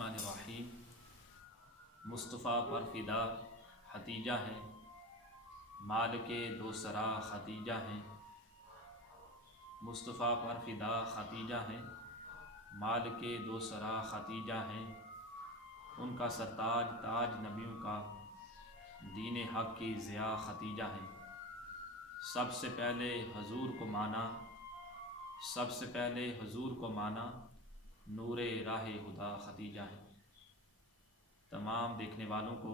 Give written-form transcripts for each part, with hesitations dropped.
الرحمن الرحیم۔ مصطفیٰ پر فدا حتیجہ ہے، مالک دو سرا ختیجہ ہیں۔ مصطفیٰ پر فدا ختیجہ ہیں، مالک دو سرا ختیجہ ہیں۔ ان کا سرتاج تاج نبیوں کا، دین حق کی ضیاء ختیجہ ہیں۔ سب سے پہلے حضور کو مانا، سب سے پہلے حضور کو مانا، نور راہ ہدا ختیجہ ہیں۔ تمام دیکھنے والوں کو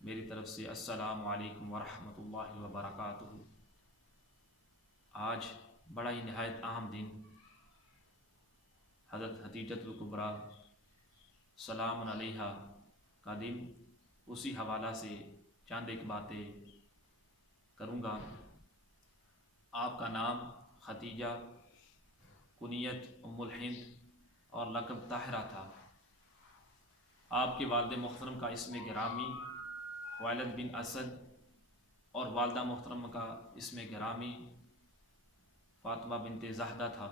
میری طرف سے السلام علیکم ورحمۃ اللہ وبرکاتہ۔ آج بڑا ہی نہایت اہم دن، حضرت حتیجۃ الکبریٰ سلام علیہا کا دن، اسی حوالہ سے چند ایک باتیں کروں گا۔ آپ کا نام ختیجہ، کنیت ام الہند اور لقب طاہرہ تھا۔ آپ کے والد محترم کا اسم گرامی خویلد بن اسد اور والدہ محترم کا اسم گرامی فاطمہ بنت زہدہ تھا۔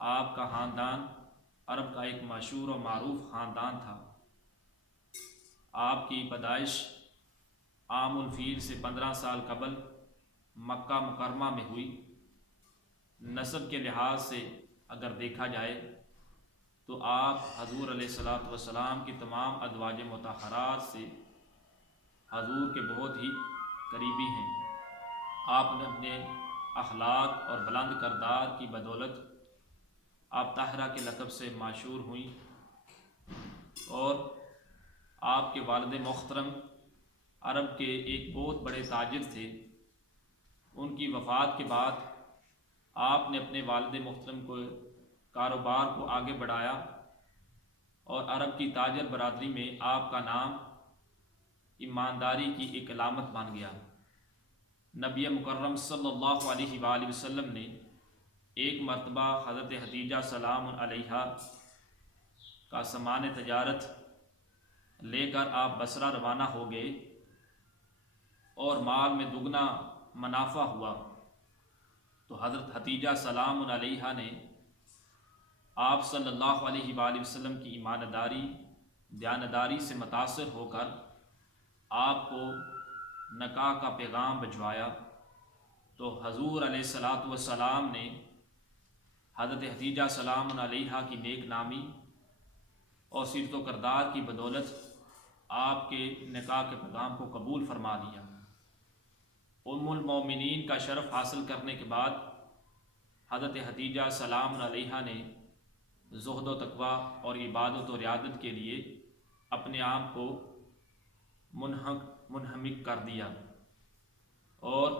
آپ کا خاندان عرب کا ایک مشہور و معروف خاندان تھا۔ آپ کی پیدائش عام الفیل سے 15 سال قبل مکہ مکرمہ میں ہوئی۔ نسب کے لحاظ سے اگر دیکھا جائے تو آپ حضور علیہ الصلوۃ والسلام کی تمام ازواج مطہرات سے حضور کے بہت ہی قریبی ہیں۔ آپ نے اپنے اخلاق اور بلند کردار کی بدولت آپ طاہرہ کے لقب سے مشہور ہوئیں، اور آپ کے والد محترم عرب کے ایک بہت بڑے تاجر تھے۔ ان کی وفات کے بعد آپ نے اپنے والد محترم کو کاروبار کو آگے بڑھایا، اور عرب کی تاجر برادری میں آپ کا نام ایمانداری کی ایک علامت بن گیا۔ نبی مکرم صلی اللہ علیہ وآلہ وسلم نے ایک مرتبہ حضرت حتیجہ سلام علیہا کا سامان تجارت لے کر آپ بصرہ روانہ ہو گئے، اور مال میں دگنا منافع ہوا، تو حضرت حتیجہ سلام علیہا نے آپ صلی اللہ علیہ وآلہ وسلم کی ایمانداری دیانتداری سے متاثر ہو کر آپ کو نکاح کا پیغام بھجوایا۔ تو حضور علیہ الصلوۃ والسلام نے حضرت حتیجہ سلام علیہا کی نیک نامی اور سیرت و کردار کی بدولت آپ کے نکاح کے پیغام کو قبول فرما لیا۔ ام المومنین کا شرف حاصل کرنے کے بعد حضرت حتیجہ سلام علیہا نے زہد و تقوی اور عبادت و ریاضت کے لیے اپنے آپ کو منہمک کر دیا، اور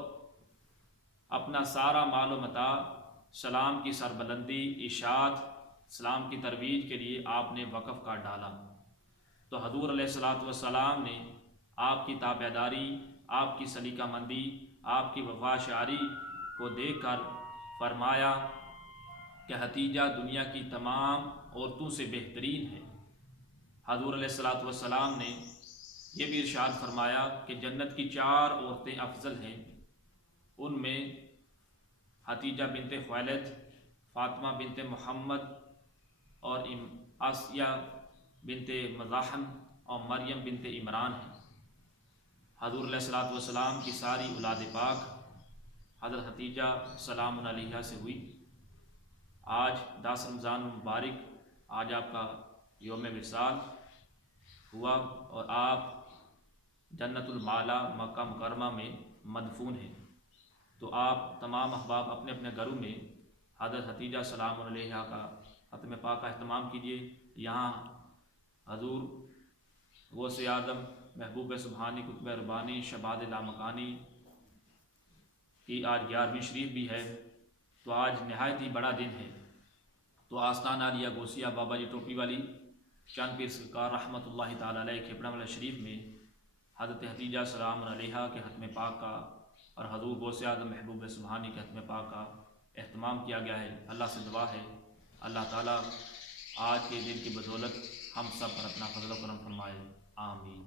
اپنا سارا مال و متاع اسلام کی سربلندی، اشاعت، اسلام کی ترویج کے لیے آپ نے وقف کر ڈالا۔ تو حضور علیہ الصلوۃ والسلام نے آپ کی تابعداری، آپ کی سلیقہ مندی، آپ کی وفا شعری کو دیکھ کر فرمایا کہ حتیجہ دنیا کی تمام عورتوں سے بہترین ہے۔ حضور علیہ الصلوۃ والسلام نے یہ بھی ارشاد فرمایا کہ جنت کی 4 عورتیں افضل ہیں، ان میں حتیجہ بنت خویلد، فاطمہ بنت محمد اور آسیہ بنت مزاحم اور مریم بنت عمران ہیں۔ حضور علیہ الصلوۃ والسلام کی ساری اولاد پاک حضرت حتیجہ سلام علیہا سے ہوئی۔ آج 10 رمضان المبارک، آج آپ کا یوم وصال ہوا، اور آپ جنت المالا مکہ مکرمہ میں مدفون ہیں۔ تو آپ تمام احباب اپنے اپنے گھروں میں حضرت حتیجہ سلام علیہا کا ختم پاک کا اہتمام کیجیے۔ یہاں حضور غوث اعظم محبوب سبحانی قطب ربانی شباد لامکانی کی آج 11ویں شریف بھی ہے، تو آج نہایت ہی بڑا دن ہے۔ تو آستانہ عالیہ غوثیہ بابا جی ٹوپی والی چند پیر سرکار رحمۃ اللہ تعالی علیہ کھیپڑا والا شریف میں حضرت حتیجہ سلام علیہا کے ختم پاک کا اور حضور غوث اعظم محبوب سبحانی کے ختم پاک کا اہتمام کیا گیا ہے۔ اللہ سے دعا ہے اللہ تعالیٰ آج کے دن کی بدولت ہم سب پر اپنا فضل و کرم فرمائے، آمین۔